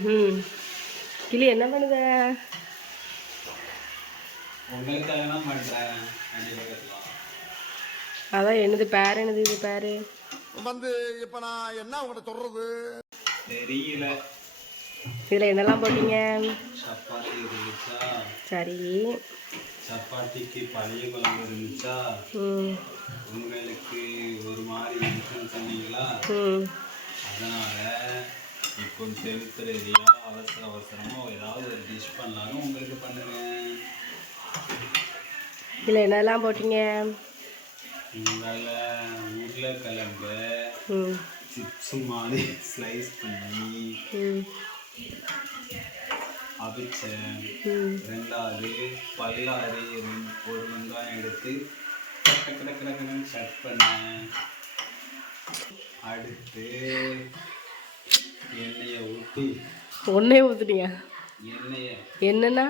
ம் கிளி என்ன பண்ணுத? அதான் என்னது பேர் என்னது இது பேரு வந்து இப்ப நான் என்ன உங்கள்கிட்ட சொல்றது தெரியல. இதில் என்னெல்லாம் போட்டீங்க? சப்பாத்தி இருந்துச்சா? சரி. சப்பாத்திக்கு பழைய குழம்பு இருந்துச்சா? உங்களுக்கு ஒரு மாதிரி இருக்குன்னு சொன்னீங்களா? அதனால இப்போ செலுத்துறதையா அவசர அவசரமாக ஏதாவது ஒரு டிஷ் பண்ணலான்னு உங்களுக்கு பண்ணுவேன். இதில் என்னெல்லாம் போட்டீங்க? உருளைக்கிழங்கு சிப்ஸு மாதிரி ஸ்லைஸ் பண்ணி அவிச்சேன். ரெண்டாவது பல்லாரி ஒரு வெங்காயம் எடுத்து கிடக்கிடக்கிடக்குன்னு கட் பண்ணேன். அடுத்து எண்ணெயை ஊற்றி ஒன்றே ஊற்றுட்டியா? எண்ணெயை என்னென்னா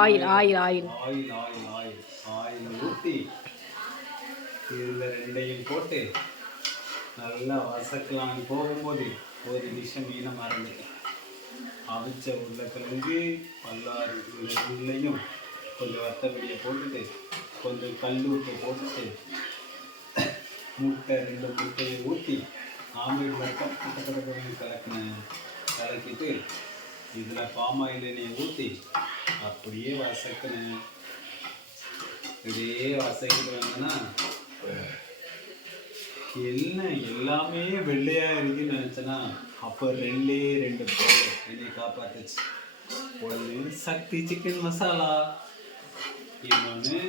oil oil oil oil oil oil oil ஊற்றி இதில் ரெண்டையும் போட்டு நல்லா வசக்கலான்னு போகும்போது ஒரு நிமிஷம் மீனை மறந்துட்டேன். அவிச்ச உருளைக்கிழங்கு பல்லாரி ரெண்டையும் கொஞ்சம் வத்தப்படியை போட்டுட்டு கொஞ்சம் கல் உப்பு போட்டுட்டு முட்டை 2 முட்டையை ஊற்றி ஆம்லேட் வட்டம் கலக்கிட்டு இதில் பாமாயில் எண்ணெயை ஊற்றி அப்படியே வசக்கினேன். இப்படியே வசக்கிட்டு வந்தேன்னா எல்லாமே வெள்ளையாக இருக்குன்னு நினச்சேன்னா அப்போ 2 பவுடர் என்னை காப்பாற்றுச்சு. ஒன்று சக்தி சிக்கன் மசாலா, இன்னொன்று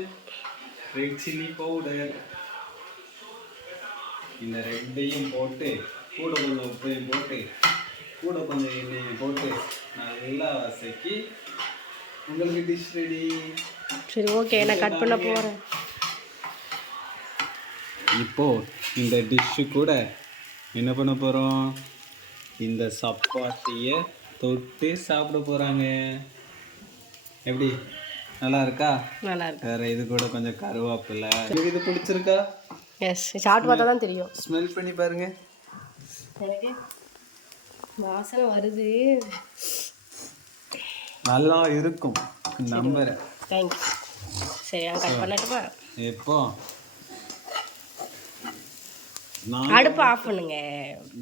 ரெட் சில்லி பவுடர். இந்த ரெண்டையும் போட்டு கூட கொஞ்சம் உப்பையும் போட்டு கூட கொஞ்சம் எண்ணெயும் போட்டு நல்லா வசக்கி உங்களுக்கு டிஷ் ரெடி. சரி ஓகே, நான் கட் பண்ண போகிறேன். இப்போது இந்த டிஷ்ஷு கூட என்ன பண்ண போகிறோம்? இந்த சப்பாத்தியை தொட்டு சாப்பிட போகிறாங்க. எப்படி நல்லா இருக்கா? நல்லா இருக்கு. வேறு இது கூட கொஞ்சம் கருவேப்பிலை. இது பிடிச்சிருக்கா? எஸ், சாப்பிட்டு பார்த்தா தான் தெரியும். ஸ்மெல் பண்ணி பாருங்க. எனக்கு வாசனை வருது. நல்லா இருக்கும் நம்புறேன். தேங்க்யூ. சரி, கட் பண்ணட்டுமா? எப்போ அடுப்பு ஆஃப் பண்ணுங்க.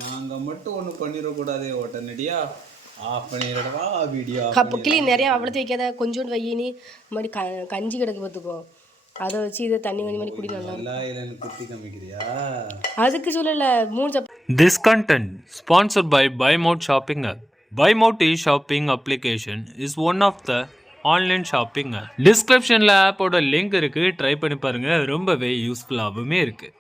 நாங்கள் மட்டும் ஒன்றும் பண்ணிடக்கூடாதே, உடனடியா ஆஃப் பண்ணிடவா வீடியோ? கப்பு கிளி நிறையா அவ்வளோத்து வைக்காத, கொஞ்சோண்டு வையினி. இந்த மாதிரி கஞ்சி கிடக்கு பார்த்துக்கோ, அதை வச்சு இதை தண்ணி மாதிரி குடி. நல்லா இல்லைன்னு குத்தி காமிக்கிறியா? அதுக்கு சொல்லலை. 3 This content sponsored by BuyMout Shopping App. BuyMout e-shopping application is one of the online shopping. டிஸ்கிரிப்ஷனில் ஆப்போட லிங்க் இருக்குது, ட்ரை பண்ணி பாருங்கள். ரொம்பவே யூஸ்ஃபுல்லாகவுமே இருக்குது.